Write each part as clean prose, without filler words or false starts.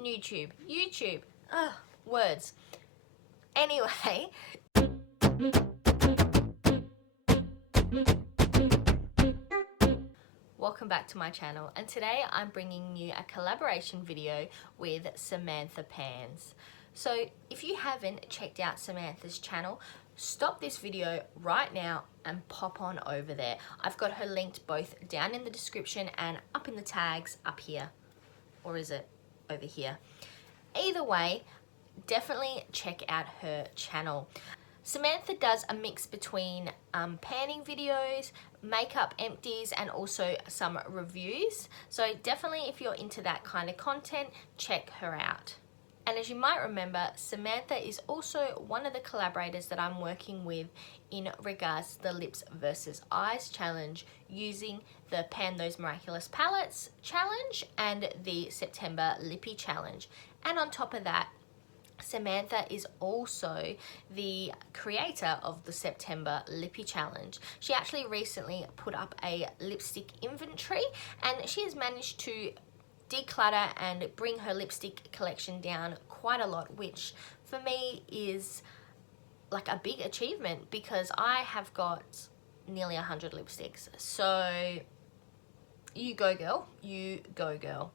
YouTube. Ugh, words. Anyway. Welcome back to my channel, and today I'm bringing you a collaboration video with Samantha Pans. So if you haven't checked out Samantha's channel, stop this video right now and pop on over there. I've got her linked both down in the description and up in the tags up here. Or is it over here? Either way, definitely check out her channel. Samantha does a mix between panning videos, makeup empties, and also some reviews. So definitely if you're into that kind of content, check her out. And as you might remember, Samantha is also one of the collaborators that I'm working with in regards to the Lips versus Eyes challenge, using the Pan Those Miraculous Palettes challenge and the September Lippy challenge. And on top of that, Samantha is also the creator of the September Lippy Challenge. She actually recently put up a lipstick inventory, and she has managed to declutter and bring her lipstick collection down quite a lot, which for me is like a big achievement because I have got nearly 100 lipsticks. So you go girl, you go girl.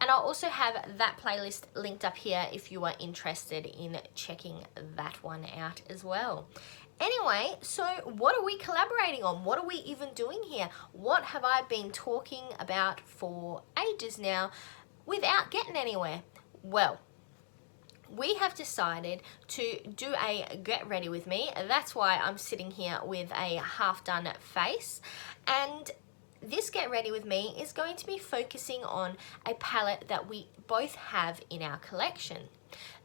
And I'll also have that playlist linked up here if you are interested in checking that one out as well. Anyway, so what are we collaborating on? What are we even doing here? What have I been talking about for ages now without getting anywhere? Well, we have decided to do a get ready with me. That's why I'm sitting here with a half done face. And this get ready with me is going to be focusing on a palette that we both have in our collection.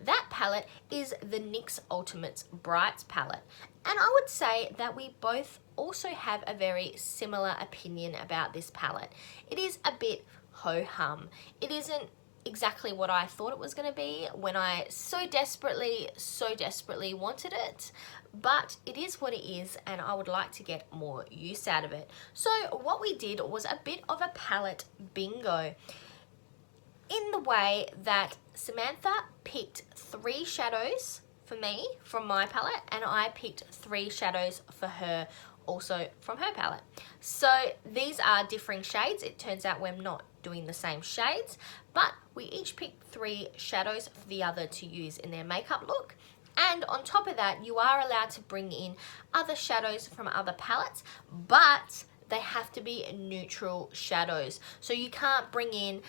That palette is the NYX Ultimate Brights Palette. And I would say that we both also have a very similar opinion about this palette. It is a bit ho-hum. It isn't exactly what I thought it was going to be when I so desperately wanted it. But it is what it is, and I would like to get more use out of it. So what we did was a bit of a palette bingo, in the way that Samantha picked 3 shadows for me from my palette, and I picked 3 shadows for her also from her palette. So these are differing shades. It turns out we're not doing the same shades, but we each picked 3 shadows for the other to use in their makeup look. And on top of that, you are allowed to bring in other shadows from other palettes, but they have to be neutral shadows. So you can't bring in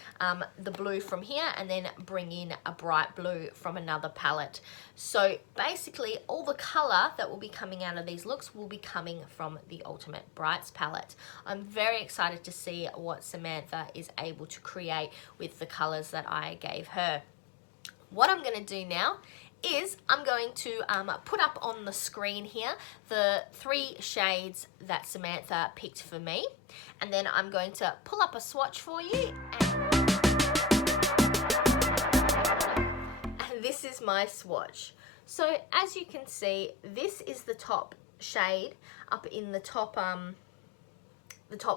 the blue from here and then bring in a bright blue from another palette. So basically all the color that will be coming out of these looks will be coming from the Ultimate Brights palette. I'm very excited to see what Samantha is able to create with the colors that I gave her. What I'm gonna do now is I'm going to put up on the screen here the 3 shades that Samantha picked for me, and then I'm going to pull up a swatch for you, and this is my swatch. So as you can see, this is the top shade up in the top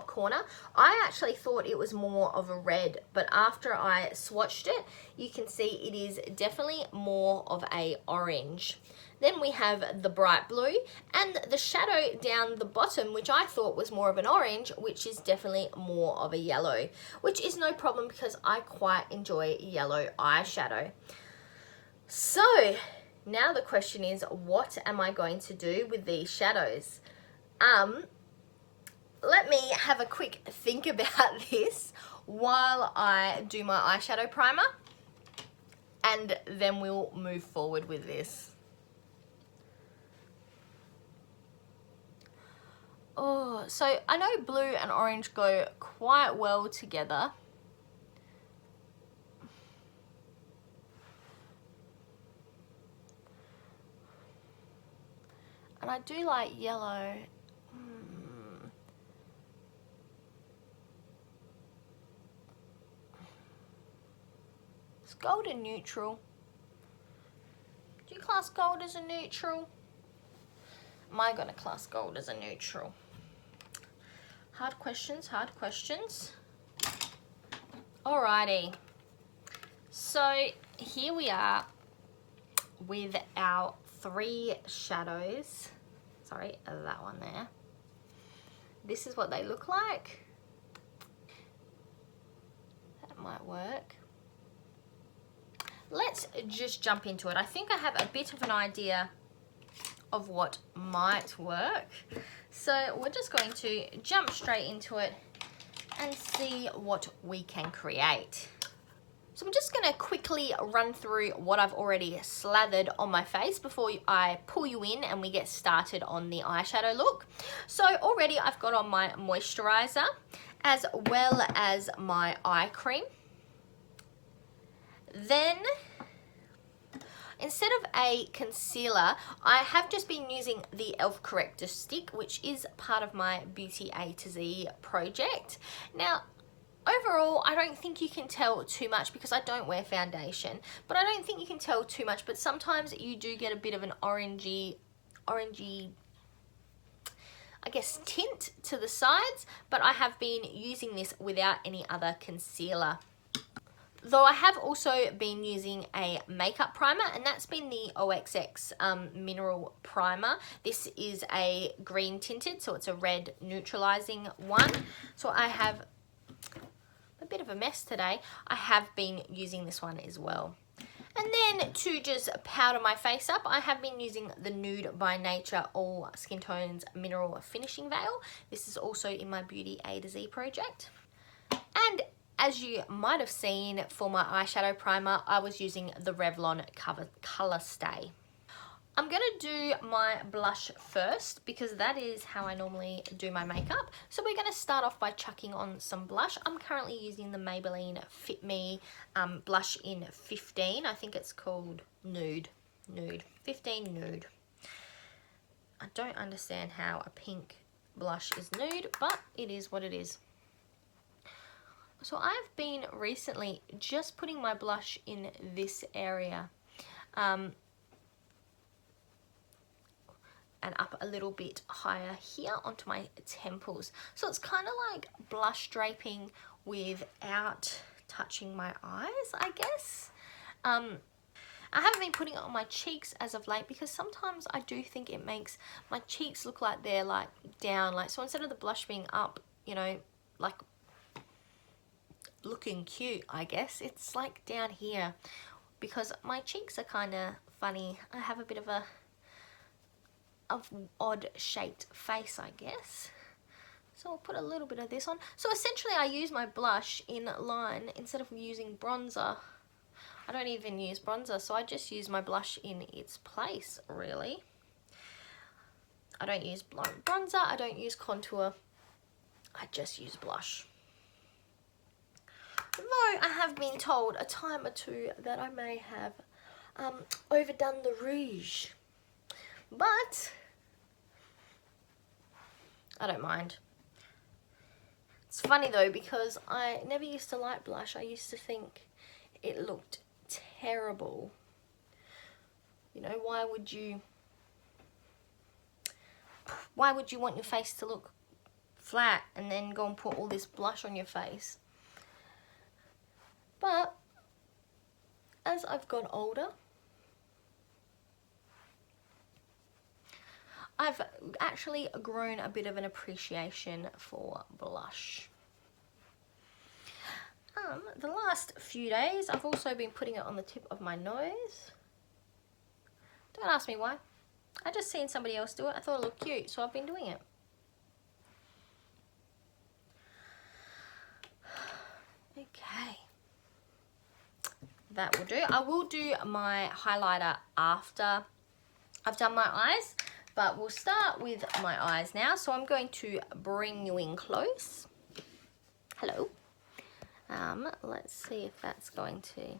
corner. I actually thought it was more of a red, but after I swatched it, you can see it is definitely more of a orange. Then we have the bright blue and the shadow down the bottom, which I thought was more of an orange, which is definitely more of a yellow, which is no problem because I quite enjoy yellow eyeshadow. So now the question is, what am I going to do with these shadows? Let me have a quick think about this while I do my eyeshadow primer, and then we'll move forward with this. Oh, so I know blue and orange go quite well together. And I do like yellow. Is gold a neutral? Do you class gold as a neutral? Am I going to class gold as a neutral? Hard questions, hard questions. Alrighty. So here we are with our 3 shadows. Sorry, that one there. This is what they look like. That might work. Let's just jump into it. I think I have a bit of an idea of what might work. So we're just going to jump straight into it and see what we can create. So I'm just going to quickly run through what I've already slathered on my face before I pull you in and we get started on the eyeshadow look. So already I've got on my moisturizer as well as my eye cream. Then instead of a concealer, I have just been using the e.l.f. Corrector Stick, which is part of my Beauty A to Z project. Now, overall, I don't think you can tell too much because I don't wear foundation, but I don't think you can tell too much, but sometimes you do get a bit of an orangey, I guess, tint to the sides, but I have been using this without any other concealer. Though I have also been using a makeup primer, and that's been the OXX Mineral Primer. This is a green tinted, so it's a red neutralizing one. So I have a bit of a mess today. I have been using this one as well. And then to just powder my face up, I have been using the Nude by Nature All Skin Tones Mineral Finishing Veil. This is also in my Beauty A to Z project. And as you might have seen for my eyeshadow primer, I was using the Revlon Color Stay. I'm going to do my blush first because that is how I normally do my makeup. So we're going to start off by chucking on some blush. I'm currently using the Maybelline Fit Me blush in 15. I think it's called Nude. 15 Nude. I don't understand how a pink blush is nude, but it is what it is. So I've been recently just putting my blush in this area. And up a little bit higher here onto my temples. So it's kind of like blush draping without touching my eyes, I guess. I haven't been putting it on my cheeks as of late because sometimes I do think it makes my cheeks look like they're like down. Like, so instead of the blush being up, you know, like looking cute, I guess, it's like down here because my cheeks are kind of funny. I have a bit of a odd shaped face, I guess. So I'll put a little bit of this on. So essentially I use my blush in line instead of using bronzer. I don't even use bronzer, so I just use my blush in its place, really. I don't use bronzer, I don't use contour, I just use blush. Though I have been told a time or two that I may have overdone the rouge. But I don't mind. It's funny though because I never used to like blush. I used to think it looked terrible. You know, why would you want your face to look flat and then go and put all this blush on your face? But as I've got older, I've actually grown a bit of an appreciation for blush. The last few days, I've also been putting it on the tip of my nose. Don't ask me why. I just seen somebody else do it. I thought it looked cute, so I've been doing it. Okay. That will do. I will do my highlighter after I've done my eyes. But we'll start with my eyes now. So I'm going to bring you in close. Hello. Let's see if that's going to...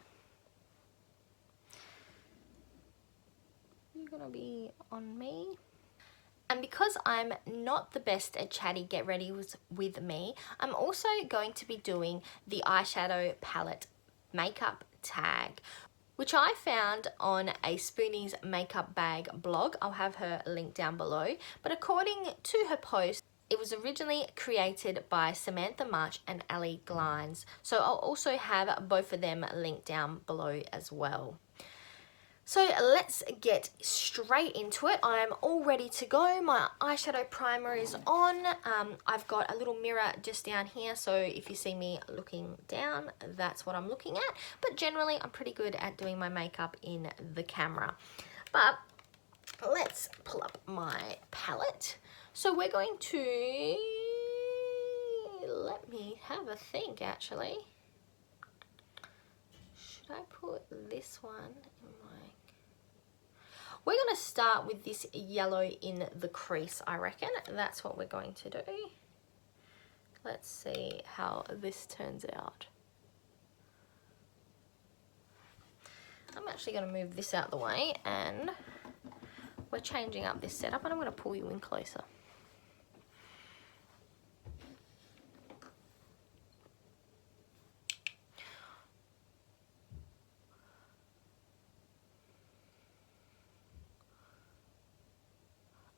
You're going to be on me. And because I'm not the best at chatty get ready with me, I'm also going to be doing the Eyeshadow Palette Makeup Tag, which I found on a Spoonie's makeup bag blog. I'll have her link down below. But according to her post, It was originally created by Samantha March and Ali Glines. So I'll also have both of them linked down below as well. So let's get straight into it. I'm all ready to go. My eyeshadow primer is on. I've got a little mirror just down here, so if you see me looking down, that's what I'm looking at. But generally, I'm pretty good at doing my makeup in the camera. But let's pull up my palette. So we're going to, let me have a think actually. Should I put this one in my, we're going to start with this yellow in the crease, I reckon. That's what we're going to do. Let's see how this turns out. I'm actually going to move this out of the way, and we're changing up this setup, and I'm going to pull you in closer.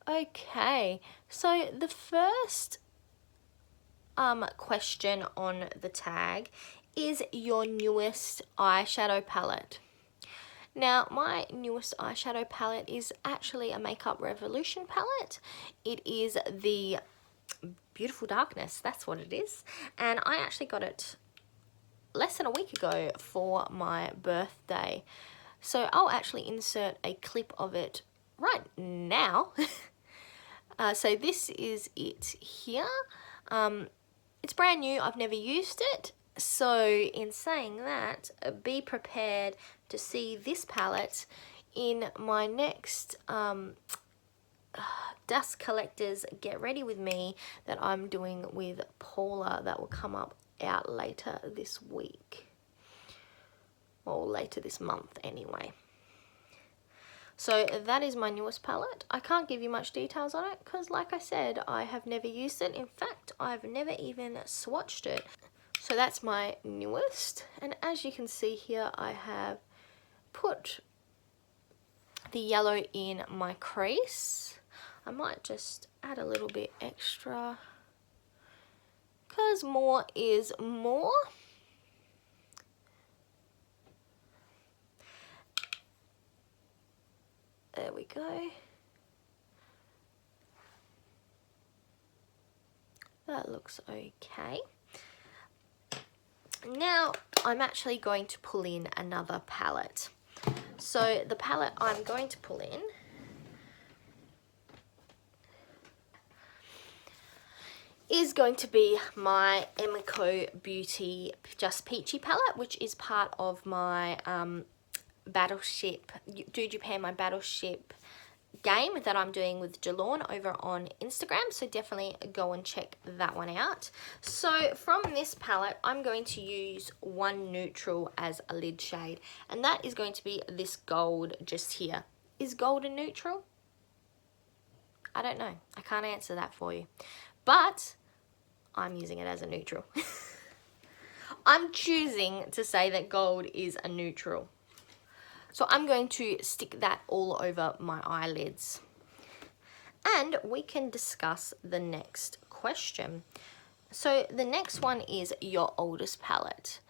Okay, so the first question on the tag is your newest eyeshadow palette. Now, my newest eyeshadow palette is actually a Makeup Revolution palette. It is the Beautiful Darkness, that's what it is. And I actually got it less than a week ago for my birthday. So I'll actually insert a clip of it right now. So this is it here. It's brand new, I've never used it. So in saying that, be prepared to see this palette in my next Dust Collectors Get Ready With Me that I'm doing with Paula, that will come out later this week. Or later this month anyway. So that is my newest palette. I can't give you much details on it because, like I said, I have never used it. In fact, I've never even swatched it. So that's my newest. And as you can see here, I have put the yellow in my crease. I might just add a little bit extra because more is more. There we go. That looks okay. Now I'm actually going to pull in another palette. So the palette I'm going to pull in is going to be my MCoBeauty Just Peachy palette, which is part of my Battleship, Do Japan My Battleship game that I'm doing with Jalorn over on Instagram, so definitely go and check that one out. So from this palette, I'm going to use one neutral as a lid shade, and that is going to be this gold just here. Is gold a neutral? I don't know. I can't answer that for you, but I'm using it as a neutral. I'm choosing to say that gold is a neutral. So I'm going to stick that all over my eyelids. And we can discuss the next question. So the next one is your oldest palette.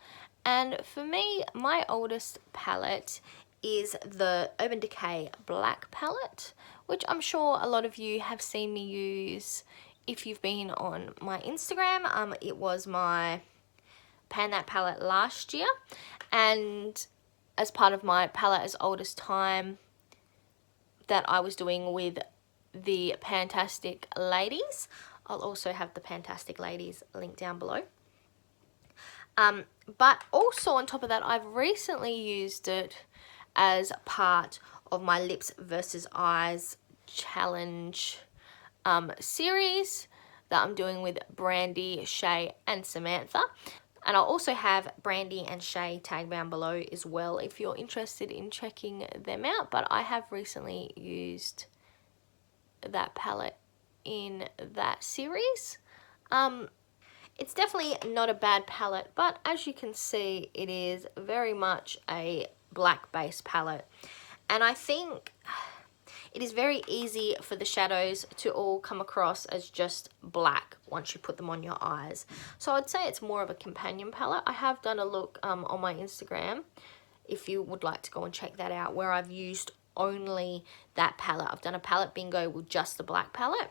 And for me, my oldest palette is the Urban Decay Black palette, which I'm sure a lot of you have seen me use if you've been on my Instagram. It was my Pan That palette last year, and as part of my palette as old as time that I was doing with the Fantastic Ladies. I'll also have the Fantastic Ladies linked down below. But also on top of that, I've recently used it as part of my Lips versus Eyes challenge series that I'm doing with Brandy, Shay and Samantha. And I'll also have Brandy and Shay tagged down below as well if you're interested in checking them out. But I have recently used that palette in that series. It's definitely not a bad palette, but as you can see, it is very much a black base palette. And I think it is very easy for the shadows to all come across as just black once you put them on your eyes. So I'd say it's more of a companion palette. I have done a look on my Instagram, if you would like to go and check that out, where I've used only that palette. I've done a palette bingo with just the black palette,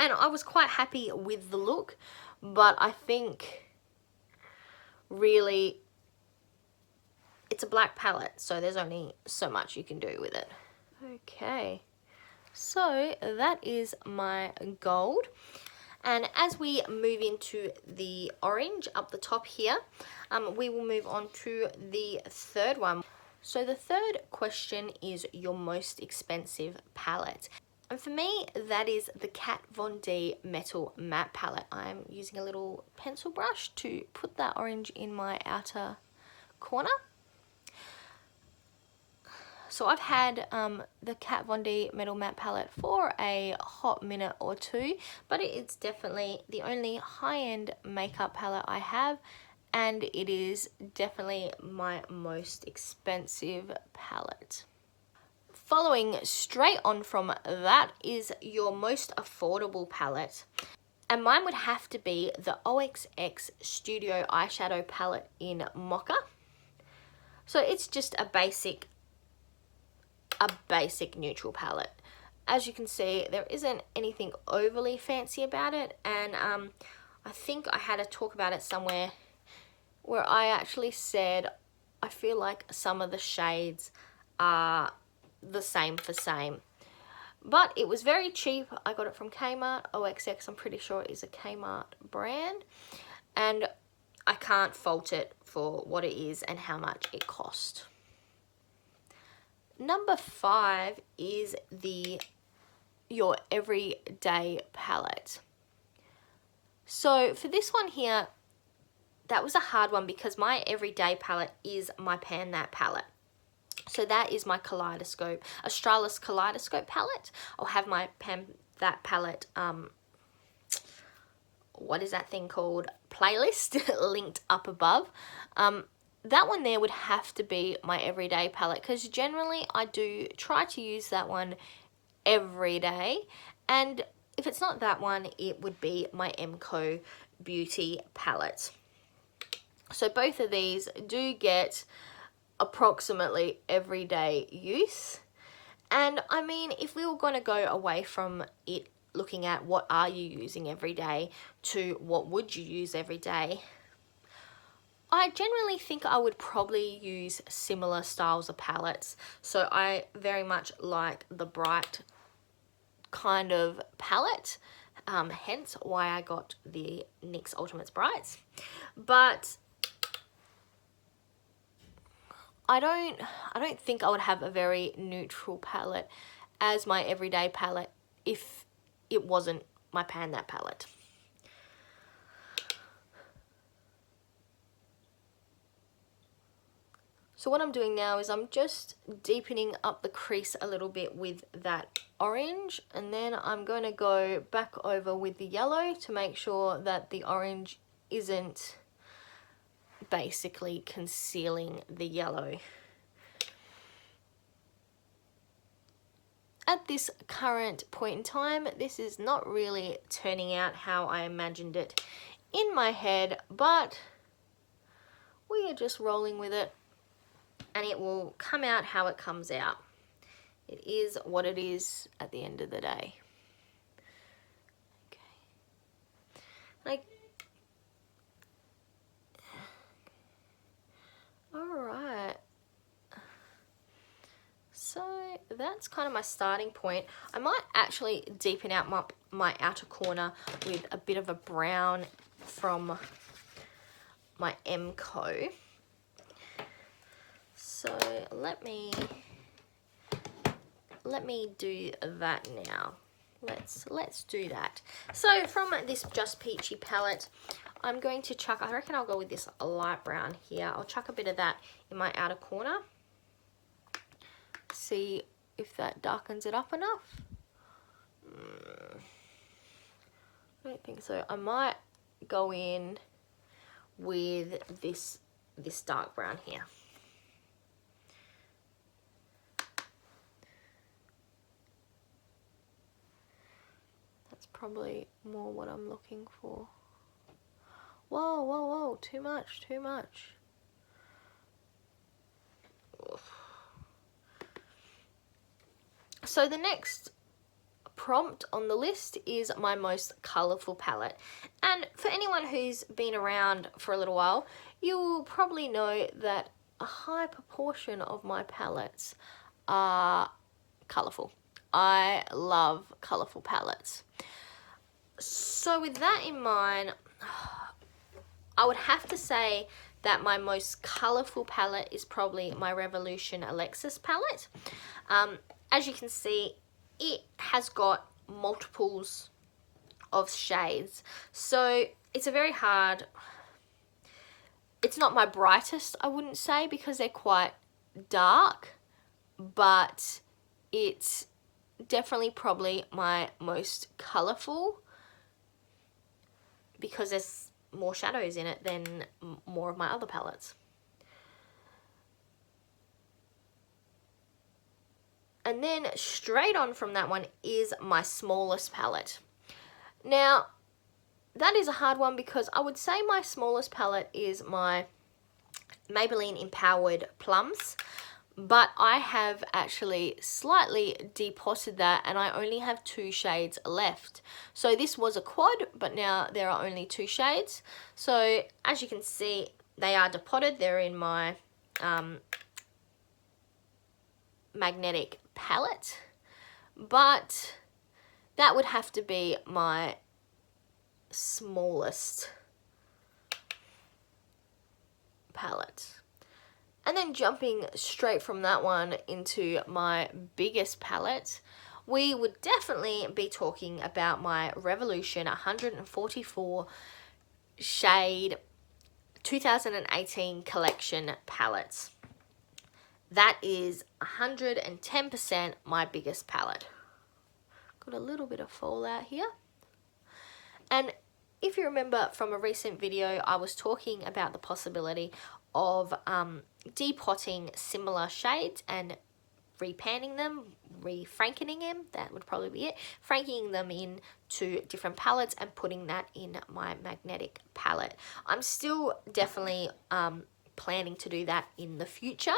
and I was quite happy with the look, but I think really it's a black palette, so there's only so much you can do with it. Okay, so that is my gold, and as we move into the orange up the top here, we will move on to the third one. So the third question is your most expensive palette. And for me, that is the Kat Von D Metal Matte Palette. I'm using a little pencil brush to put that orange in my outer corner. So I've had the Kat Von D Metal Matte Palette for a hot minute or two, but it's definitely the only high-end makeup palette I have, and it is definitely my most expensive palette. Following straight on from that is your most affordable palette, and mine would have to be the NYX Studio Eyeshadow Palette in Mocha. So it's just a basic neutral palette. As you can see, there isn't anything overly fancy about it, and I think I had a talk about it somewhere where I actually said I feel like some of the shades are the same for same, but it was very cheap. I got it from Kmart. NYX, I'm pretty sure, is a Kmart brand, and I can't fault it for what it is and how much it cost. Number 5 is your everyday palette. So for this one here, that was a hard one because my everyday palette is my Pan That palette. So that is my Kaleidoscope, Australis Kaleidoscope palette. I'll have my Pan That palette, what is that thing called? Playlist linked up above. That one there would have to be my everyday palette, because generally I do try to use that one every day, and if it's not that one, it would be my MCoBeauty palette. So both of these do get approximately everyday use, and I mean, if we were going to go away from it looking at what are you using every day to what would you use every day, I generally think I would probably use similar styles of palettes. So I very much like the bright kind of palette, hence why I got the NYX Ultimate Brights. But I don't think I would have a very neutral palette as my everyday palette if it wasn't my Pan That palette. So what I'm doing now is I'm just deepening up the crease a little bit with that orange, and then I'm going to go back over with the yellow to make sure that the orange isn't basically concealing the yellow. At this current point in time, this is not really turning out how I imagined it in my head, but we are just rolling with it, and it will come out how it comes out. It is what it is at the end of the day. Okay. Alright. So that's kind of my starting point. I might actually deepen out my outer corner with a bit of a brown from my MCo. So let me do that now. Let's do that. So from this Just Peachy palette, I'm going to chuck, I reckon I'll go with this light brown here. I'll chuck a bit of that in my outer corner. See if that darkens it up enough. I don't think so. I might go in with this dark brown here. probably more what I'm looking for. Whoa, whoa, whoa, too much, too much. Oof. So the next prompt on the list is my most colourful palette. And for anyone who's been around for a little while, you will probably know that a high proportion of my palettes are colourful. I love colourful palettes. So with that in mind, I would have to say that my most colourful palette is probably my Revolution Alexis palette. As you can see, it has got multiples of shades. So it's a very hard, it's not my brightest, I wouldn't say, because they're quite dark, but it's definitely probably my most colourful because there's more shadows in it than more of my other palettes. And then straight on from that one is my smallest palette. Now, that is a hard one because I would say my smallest palette is my Maybelline Empowered Plums, but I have actually slightly depotted that and I only have 2 shades left. So this was a quad, but now there are only 2 shades. So as you can see, they are depotted. They're in my magnetic palette, but that would have to be my smallest palette. And then jumping straight from that one into my biggest palette, we would definitely be talking about my Revolution 144 shade 2018 collection palettes. That is 110% my biggest palette. Got a little bit of fallout here. And if you remember from a recent video, I was talking about the possibility of depotting similar shades and repanning them, refrankening them, that would probably be it, franking them into different palettes and putting that in my magnetic palette. I'm still definitely planning to do that in the future.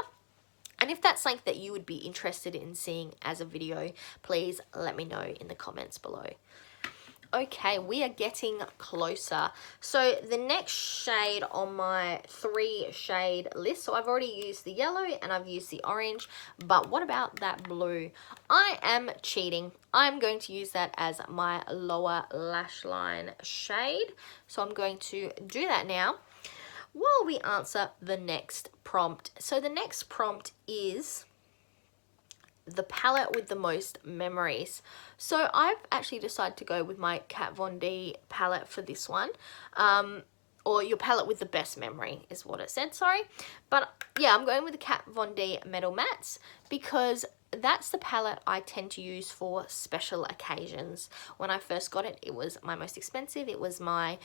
And if that's something that you would be interested in seeing as a video, please let me know in the comments below. Okay, we are getting closer. So the next shade on my 3 shade list, so I've already used the yellow and I've used the orange, but what about that blue? I am cheating. I'm going to use that as my lower lash line shade. So I'm going to do that now while we answer the next prompt. So the next prompt is the palette with the most memories. So I've actually decided to go with my Kat Von D palette for this one. Or your palette with the best memory is what it said, sorry. But yeah, I'm going with the Kat Von D Metal Mattes because that's the palette I tend to use for special occasions. When I first got it, it was my most expensive. It was my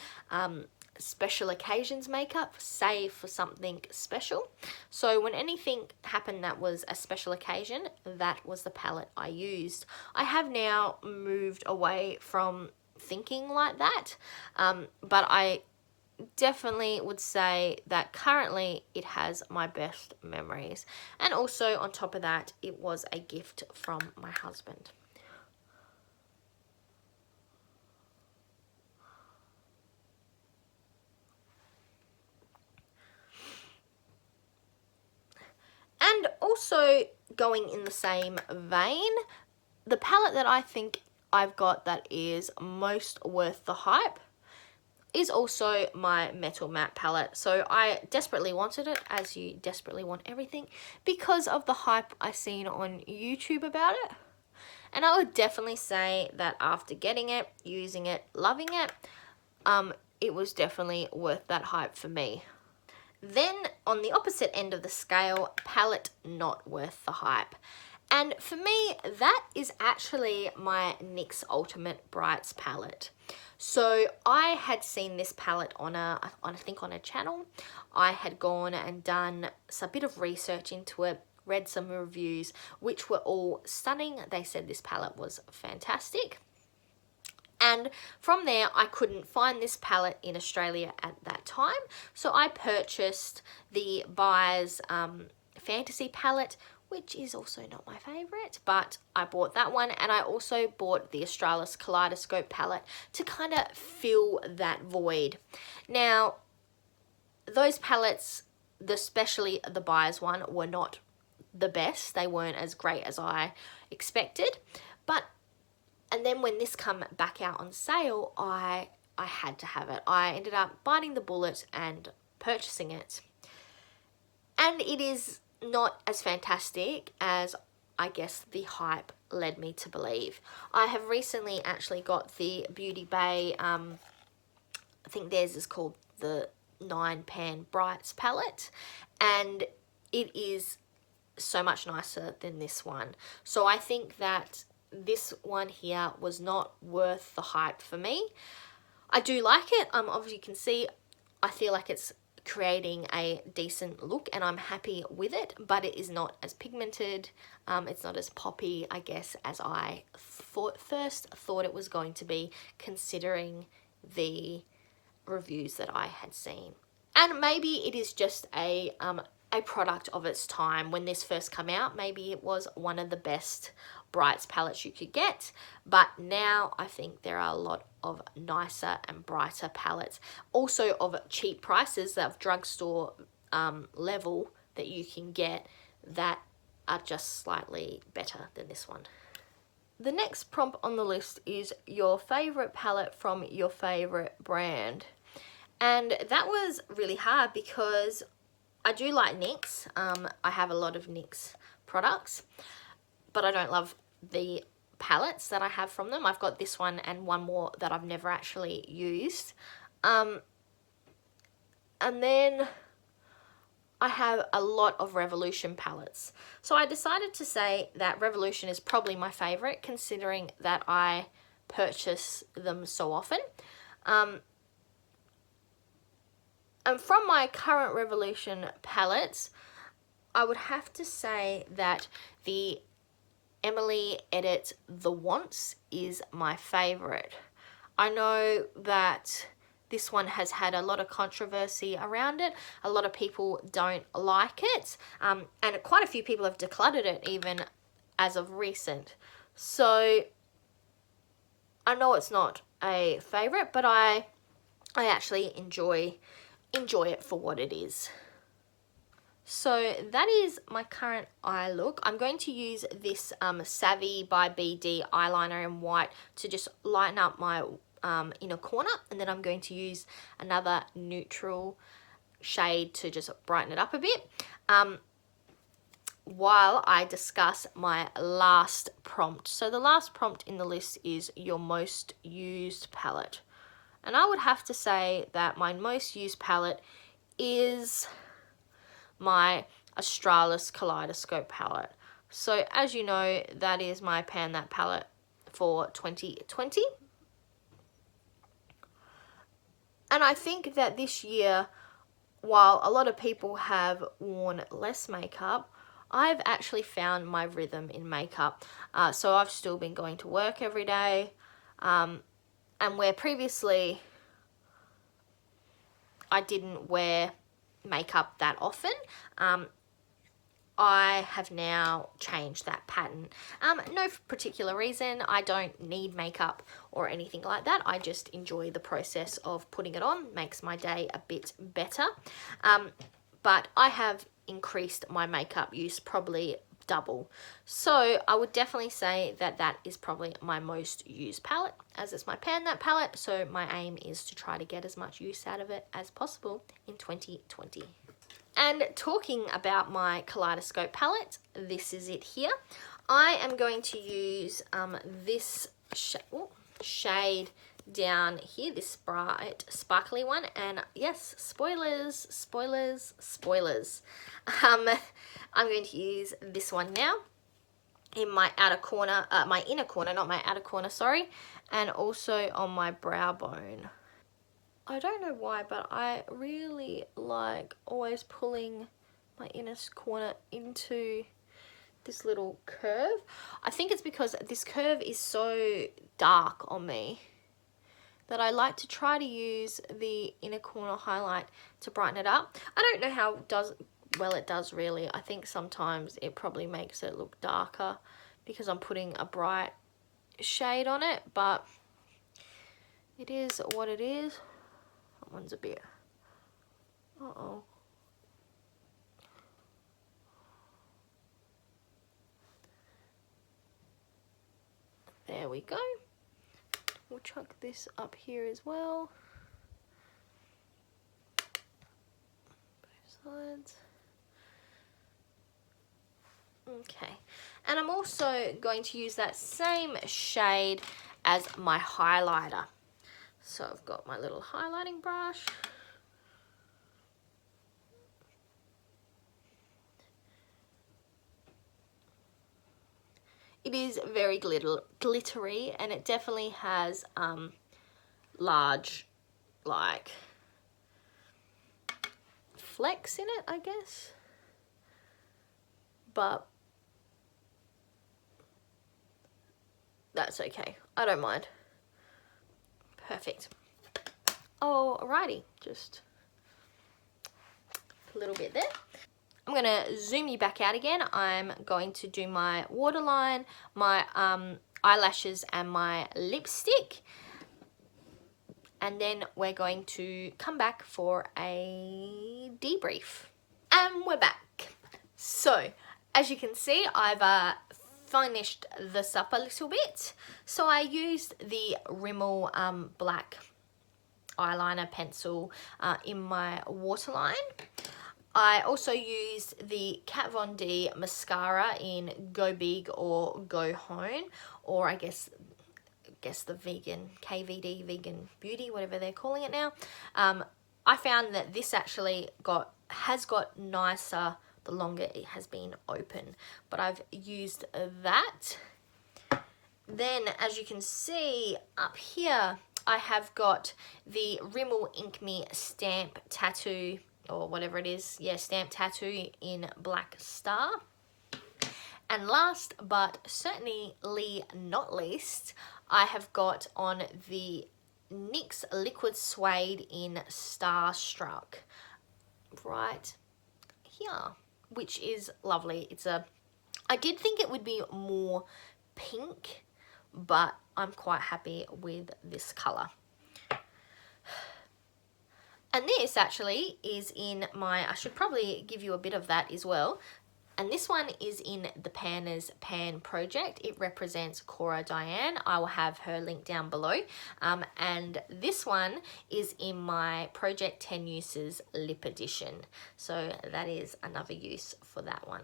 special occasions makeup, save for something special. So when anything happened that was a special occasion, that was the palette I used. I have now moved away from thinking like that, but I definitely would say that currently it has my best memories. And also on top of that, it was a gift from my husband. And also going in the same vein, the palette that I think I've got that is most worth the hype is also my Metal Matte palette. So I desperately wanted it, as you desperately want everything, because of the hype I seen on YouTube about it. And I would definitely say that after getting it, using it, loving it, it was definitely worth that hype for me. Then on the opposite end of the scale, palette not worth the hype. And for me, that is actually my NYX Ultimate Brights Palette. So I had seen this palette on I think on a channel. I had gone and done a bit of research into it, read some reviews, which were all stunning. They said this palette was fantastic. And from there, I couldn't find this palette in Australia at that time. So I purchased the Buyers Fantasy palette, which is also not my favorite, but I bought that one. And I also bought the Australis Kaleidoscope palette to kind of fill that void. Now, those palettes, especially the Buyers one, were not the best. They weren't as great as I expected. And then when this come back out on sale, I had to have it. I ended up biting the bullet and purchasing it. And it is not as fantastic as I guess the hype led me to believe. I have recently actually got the Beauty Bay, I think theirs is called the 9-Pan Brights Palette, and it is so much nicer than this one. So I think that this one here was not worth the hype for me. I do like it. Obviously you can see, I feel like it's creating a decent look and I'm happy with it, but it is not as pigmented. It's not as poppy, I guess, as I first thought it was going to be, considering the reviews that I had seen. And maybe it is just a product of its time. When this first came out, maybe it was one of the best Brights palettes you could get, but now I think there are a lot of nicer and brighter palettes, also of cheap prices, that of drugstore level, that you can get that are just slightly better than this one. The next prompt on the list is your favorite palette from your favorite brand, and that was really hard because I do like NYX. I have a lot of NYX products, but I don't love the palettes that I have from them. I've got this one and one more that I've never actually used. And then I have a lot of Revolution palettes. So I decided to say that Revolution is probably my favorite, considering that I purchase them so often. And from my current Revolution palettes, I would have to say that the Emily Edit The Wants is my favorite. I know that this one has had a lot of controversy around it. A lot of people don't like it, and quite a few people have decluttered it even as of recent. So I know it's not a favorite, but I actually enjoy it for what it is. So that is my current eye look. I'm going to use this Savvy by BD eyeliner in white to just lighten up my inner corner, and then I'm going to use another neutral shade to just brighten it up a bit, while I discuss my last prompt. So the last prompt in the list is your most used palette, and I would have to say that my most used palette is my Australis Kaleidoscope palette. So as you know, that is my Pan That palette for 2020. And I think that this year, while a lot of people have worn less makeup, I've actually found my rhythm in makeup. So I've still been going to work every day, and where previously I didn't wear makeup that often, I have now changed that pattern. No particular reason. I don't need makeup or anything like that. I just enjoy the process of putting it on. Makes my day a bit better. But I have increased my makeup use probably double. So I would definitely say that that is probably my most used palette, as it's my Pan That palette. So my aim is to try to get as much use out of it as possible in 2020. And talking about my Kaleidoscope palette, this is it here. I am going to use this shade down here, this bright sparkly one, and yes, spoilers, spoilers, spoilers. I'm going to use this one now in my outer corner, my inner corner, not my outer corner, sorry, and also on my brow bone. I don't know why, but I really like always pulling my inner corner into this little curve. I think it's because this curve is so dark on me. that I like to try to use the inner corner highlight to brighten it up. I don't know how well it does really. I think sometimes it probably makes it look darker because I'm putting a bright shade on it, but it is what it is. That one's a bit, there we go. We'll chuck this up here as well. Both sides. Okay, and I'm also going to use that same shade as my highlighter. So I've got my little highlighting brush. It is very glittery, and it definitely has large, like, flecks in it, I guess. But that's okay. I don't mind. Perfect. Alrighty, just a little bit there. I'm going to zoom you back out again. I'm going to do my waterline, my eyelashes and my lipstick. And then we're going to come back for a debrief. And we're back. So, as you can see, I've finished this up a little bit. So I used the Rimmel black eyeliner pencil in my waterline. I also used the Kat Von D mascara in Go Big or Go Home, or I guess the vegan, KVD, vegan beauty, whatever they're calling it now. I found that this actually has got nicer the longer it has been open, but I've used that. Then, as you can see up here, I have got the Rimmel Ink Me Stamp Tattoo, or whatever it is, yeah, Stamp Tattoo in Black Star. And last but certainly not least, I have got on the NYX Liquid Suede in Starstruck right here, which is lovely. I did think it would be more pink, but I'm quite happy with this colour. And this actually is in my, I should probably give you a bit of that as well. And this one is in the Panner's Pan project. It represents Cora Diane. I will have her link down below. And this one is in my Project 10 Uses Lip Edition. So that is another use for that one.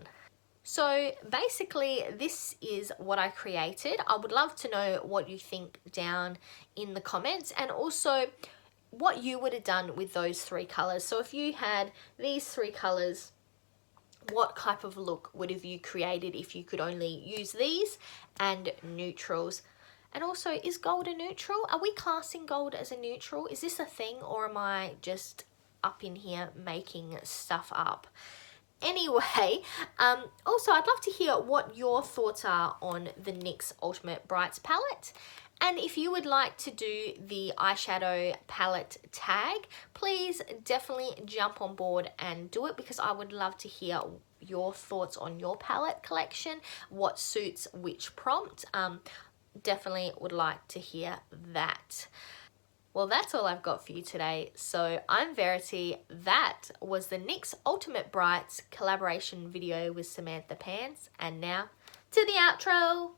So basically this is what I created. I would love to know what you think down in the comments, and also what you would have done with those three colours. So if you had these three colours, what type of look would have you created if you could only use these and neutrals? And also, is gold a neutral? Are we classing gold as a neutral? Is this a thing, or am I just up in here making stuff up? Anyway, also I'd love to hear what your thoughts are on the NYX Ultimate Brights Palette. And if you would like to do the Eyeshadow Palette Tag, please definitely jump on board and do it, because I would love to hear your thoughts on your palette collection, what suits which prompt. Definitely would like to hear that. Well, that's all I've got for you today. So I'm Verity. That was the NYX Ultimate Brights collaboration video with Samantha Pans. And now to the outro.